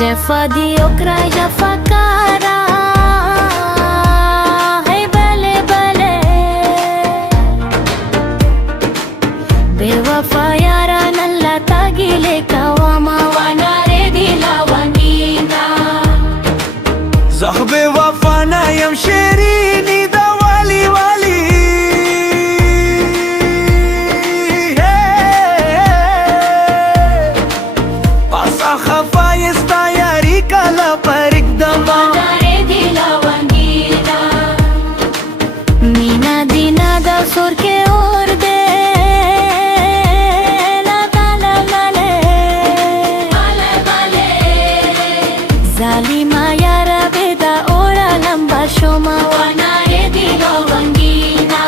جفا دي okra جفا كارا هي بله بله بوفا يارا نلا تاگيله كواما وانا ردي لاونينا زه بوفا نه يم شيريني دا والي والي پاسا خفا يستا ياري کلا پرک دما وانا ردي لاونينا مينا دينا دا سور के और दे Zalima yara beda ora lamba shoma wana edi lawangina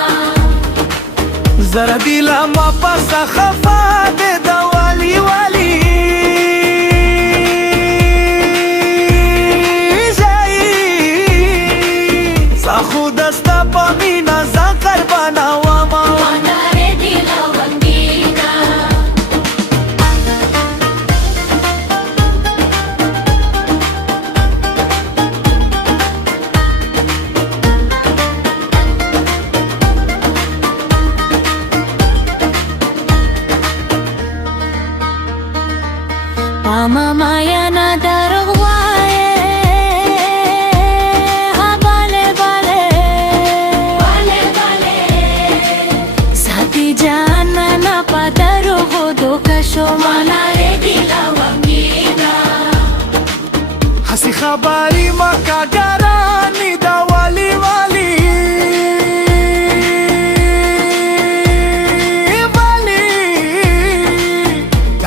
زرا دلا ما پاسا خفا دے دا والي والي خود استا پمینا زا قربانا واما وانا ردی لونگینا Mama maya na darwaye Jana na padaro hodo kasho mana redi lawangina hasi khabari maka garani da wali wali wali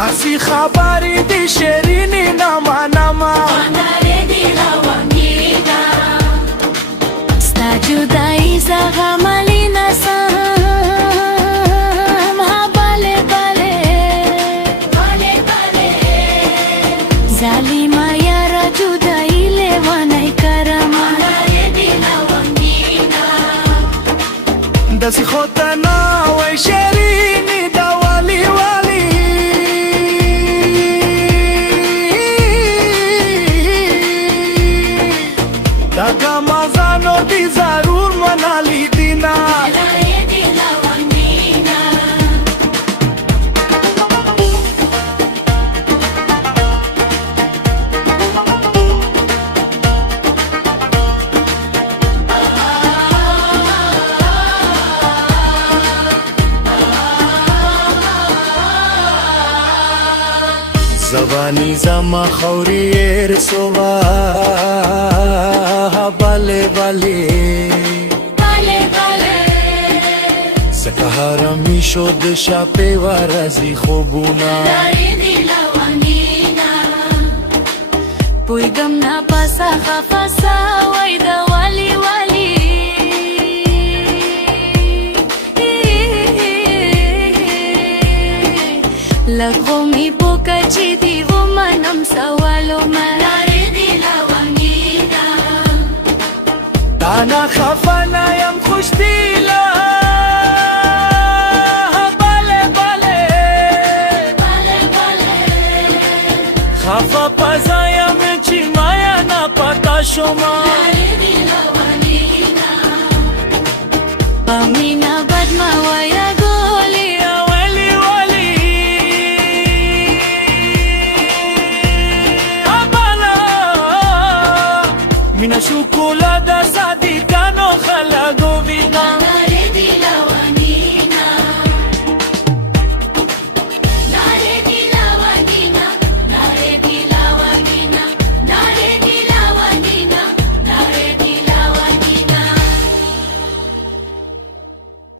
hasi khabari di sherini nama nama mana redi lawangina sta judai za hamalina sa Zalima yara judai lewanai karama Mana redi lawangina dasi khotana wa sherini da wali wali da kamazano di zarur manali dina Mana redi lawangina زبانی زما خوری ارسوا بله بله Bale bale سکهارا می شد شپه و رزی خوبونا Redi lawangina Puigam na pasa khafasa waida wali wali Lakomi poka chidi womanam sawalo mana redi lawangina دانا خفانا یم خوش دیلا بله بله Bale bale خفا پزایم چی مایا نا پتا شما Redi lawangina Pamina badma waya goli یا ولی ولی ابالا مینا شکولا در زدی